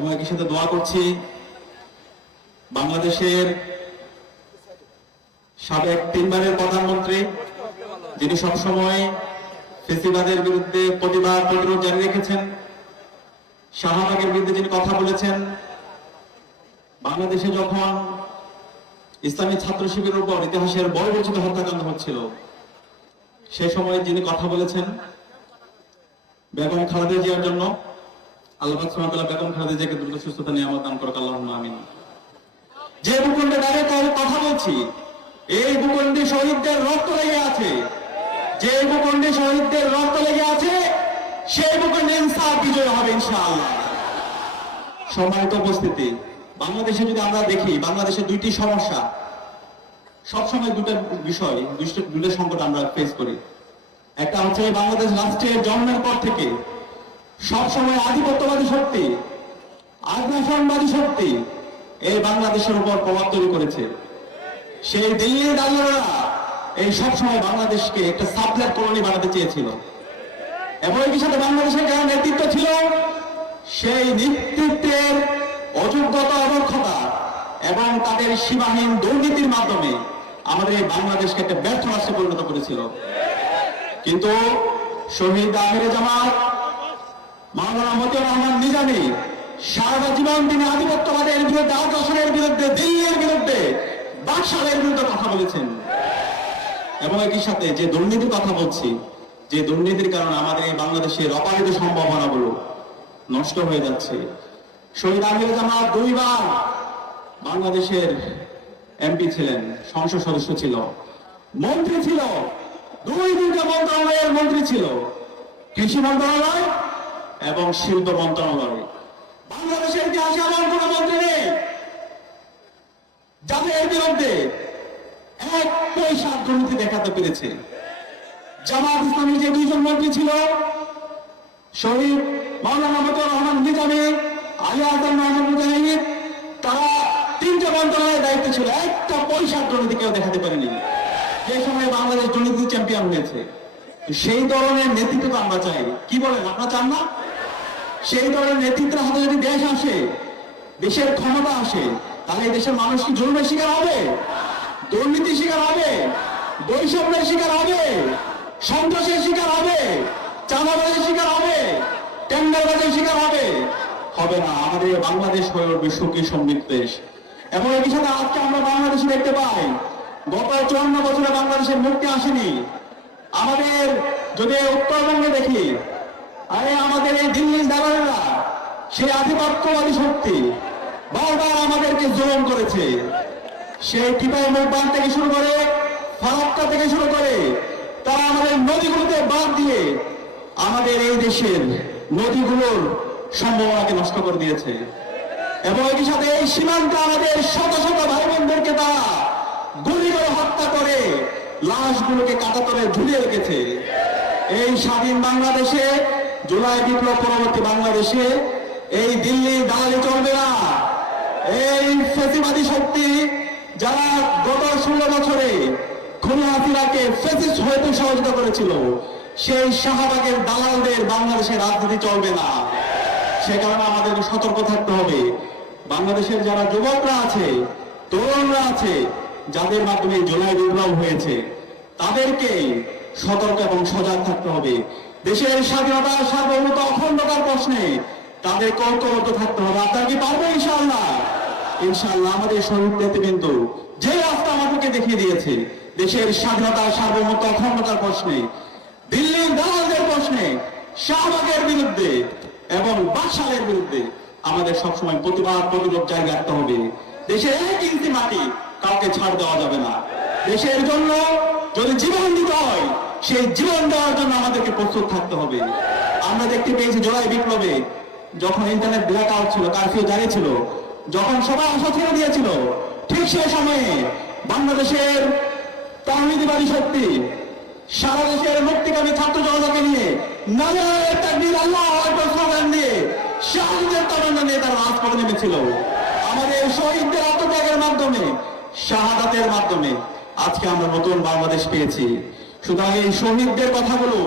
এবং একই সাথে দোয়া করছি বাংলাদেশের সাবেক তিনবারের প্রধানমন্ত্রী, যিনি সবসময় ফেসিবাদের বিরুদ্ধে প্রতিবাদ, প্রতিরোধ জারি রেখেছেন, শাহবাগের বিরুদ্ধে যিনি কথা বলেছেন, বাংলাদেশে যখন ইসলামী ছাত্র শিবিরের উপর ইতিহাসের বড় বর্বরচিত হত্যাকাণ্ড হচ্ছিল, সে সময় যিনি কথা বলেছেন, বেগম খালেদা জিয়ার জন্য আল্লাহ বেগম খালেদা জিয়াকে দ্রুত সুস্থতা নিয়ে আমার দান আল্লাহুম্মা আমিন। যে ভূখণ্ডে কথা বলছি, এই ভূখণ্ডে শহীদদের রক্ত লেগে আছে। যে ভূখণ্ডে শহীদদের রক্ত লেগে আছে, সেই ভূখণ্ডে ইনসাফ, বিজয় হবে ইনশাআল্লাহ। উপস্থিতি, বাংলাদেশে যদি আমরা দেখি, বাংলাদেশে দুইটি সমস্যা। সবসময় দুটো বিষয় দুটো সংকট আমরা ফেস করি। একটা হচ্ছে বাংলাদেশ রাষ্ট্রের জন্মের পর থেকে সবসময় আধিপত্যবাদী শক্তি, আগ্রাসনবাদী শক্তি এই বাংলাদেশের উপর প্রভাব তৈরি করেছে। সেই দিল্লির দালালরা এই সবসময় বাংলাদেশকে একটা সাবলেট কলোনি বানাতে চেয়েছিল। এবং একই সাথে বাংলাদেশের যারা নেতৃত্ব ছিল, সেই নেতৃত্বের অযোগ্যতা, অদক্ষতা এবং তাদের সীমাহীন দুর্নীতির মাধ্যমে আমাদের এই বাংলাদেশকে একটা ব্যর্থ রাষ্ট্রে পরিণত করেছিল। কিন্তু শহীদ আমিরে জামাত মাওলানা মতিউর রহমান নিজামী, সারা জীবন তিনি আধিপত্যবাদের বিরুদ্ধে, আগ্রাসনের বিরুদ্ধে, দিল্লির বিরুদ্ধে বাকশালের বিরুদ্ধে কথা বলেছেন। এবং একই সাথে যে দুর্নীতির কথা বলছি, যে দুর্নীতির কারণে আমাদের এই বাংলাদেশের অপারিত সম্ভাবনাগুলো নষ্ট হয়ে যাচ্ছে। শহীদ আমির জামাত দুইবার বাংলাদেশের এমপি ছিলেন, সংসদ সদস্য ছিল। মন্ত্রী ছিল, দুই দুইটা মন্ত্রণালয়ের মন্ত্রী ছিল। কৃষি মন্ত্রণালয় এবং শিল্প মন্ত্রণালয়। বাংলাদেশের ইতিহাসে এমন কোন মন্ত্রী নেই যাদের এর বিরুদ্ধে এক পয়সা দুর্নীতি দেখাতে পেরেছে। জামাত ইসলামী যে দুইজন মন্ত্রী ছিল, শহীদ মাওলানা মতুর রহমান নিজামী, আলী মাহমুদ মুজাহিদ তারা মন্ত্রণালয়ের দায়িত্ব ছিল, একটা পয়সার দুর্নীতি কেউ দেখাতে পারেনি। যে সময় বাংলাদেশ দুর্নীতি চ্যাম্পিয়ন হয়েছে। সেই ধরনের নেতৃত্ব আমরা চাই। কি বলেন, আপনারা চান না? সেই ধরনের নেতৃত্বের হাতে যদি দেশ আসে, দেশের ক্ষমতা আসে, তাহলে এই দেশের মানুষ কি জুলুমের শিকার হবে? দুর্নীতির শিকার হবে? বৈষম্যের শিকার হবে? সন্ত্রাসের শিকার হবে? চাঁদাবাজের শিকার হবে? টেন্ডারবাজের শিকার হবে? হবে না। আমাদের বাংলাদেশ হয়ে উঠবে সুখী, সমৃদ্ধ দেশ। এবং একই সাথে আজকে আমরা বাংলাদেশে দেখতে পাই, গত চুয়ান্ন বছরে বাংলাদেশের মুক্তি আসেনি। আমাদের যদি উত্তরবঙ্গে দেখি আরে আমাদের এই দিল্লির দালালরা সেই আধিপত্যবাদী শক্তি, বারবার আমাদেরকে জুলুম করেছে। সেই টিপাই মুখবান থেকে শুরু করে, ফারাক্কা থেকে শুরু করে, তারা আমাদের নদীগুলোতে বাদ দিয়ে আমাদের এই দেশের নদীগুলোর সম্ভাবনাকে নষ্ট করে দিয়েছে। এবং একই সাথে এই সীমান্তে আমাদের শত শত ভাই বোনদেরকে তারা গুলি করে হত্যা করে, লাশগুলোকে কাটাতরে ঝুলিয়ে রেখেছে। এই স্বাধীন বাংলাদেশে জুলাই বিপ্লব পরবর্তী বাংলাদেশে এই দিল্লি দালালি চলবে না। এই ফেসিবাদী শক্তি যারা গত ষোলো বছরে খুনি হাসিনাকে ফেসিস হইতে সহযোগিতা করেছিল, সেই শাহবাগের দালালদের বাংলাদেশের রাজনীতি চলবে না। সে কারণে আমাদের সতর্ক থাকতে হবে। বাংলাদেশের যারা যুবকরা আছে, তরুণরা আছে, যাদের মাধ্যমে জুলাই বিপ্লব হয়েছে তাদেরকে সতর্ক এবং সজাগ থাকতে হবে। দেশের স্বাধীনতা সার্বভৌমত অখণ্ডতার প্রশ্নে তাদের কর্তব্য থাকতে হবে। আপনারা কি পারব ইনশাআল্লাহ? ইনশাআল্লাহ আমাদের শহীদ নেতৃবৃন্দ যে রাস্তা আমাদেরকে দেখিয়ে দিয়েছে, দেশের স্বাধীনতা, সার্বভৌমত্ব অখণ্ডতার প্রশ্নে, দিল্লির দালালদের প্রশ্নে, শাহবাগের বিরুদ্ধে এবং বাকশালের বিরুদ্ধে আমাদের সবসময় প্রতিবাদ, প্রতিরোধ জারি রাখতে হবে। দেশের এক ইঞ্চি মাটি কাউকে ছাড় দেওয়া যাবে না। দেশের জন্য যদি জীবন দিতে হয় সেই জীবন দেওয়ার জন্য আমাদেরকে প্রস্তুত থাকতে হবে। আমরা দেখতে পেয়েছি জুলাই বিপ্লবে যখন ইন্টারনেট ব্ল্যাক আউট ছিল কারফিউ জারি ছিল, যখন সবাই আশা ছেড়ে দিয়েছিল, ঠিক সেই সময়ে বাংলাদেশের তাহিদিবাদী শক্তি, সারা দেশের মুক্তিকামী ছাত্র জনতাকে নিয়ে নাজারের তাকবীর আল্লাহ স্লোগান দিয়ে শাহাদের তামান্না নিয়ে তারা রাজপথে নেমেছিল। আমাদের শহীদদের আত্মত্যাগের মাধ্যমে, শাহাদাতের মাধ্যমে আজকে আমরা নতুন বাংলাদেশ পেয়েছি। সুতরাং এই শহীদদের কথাগুলো,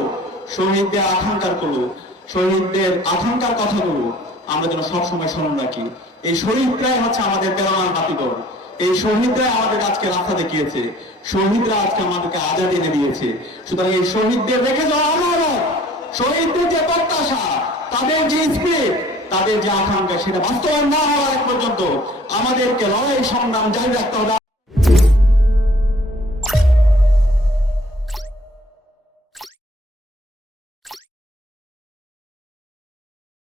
শহীদদের আকাঙ্ক্ষারগুলো, শহীদদের আকাঙ্ক্ষার কথাগুলো আমরা যেন সবসময় স্মরণ রাখি। এই শহীদরাই হচ্ছে আমাদের প্রেরণার বাতিঘর। এই শহীদরাই আমাদের আজকে রাস্তা দেখিয়েছে। শহীদরা আজকে আমাদেরকে আজাদি এনে দিয়েছে। সুতরাং এই শহীদদের রেখে যাওয়া আমার শহীদদের যে প্রত্যাশা, তাদের যে স্পিরিট তাদের যে আকাঙ্ক্ষা, সেটা বাস্তবায়ন না হওয়ার পর্যন্ত আমাদেরকে লড়াই সংগ্রাম জারি রাখতে হবে।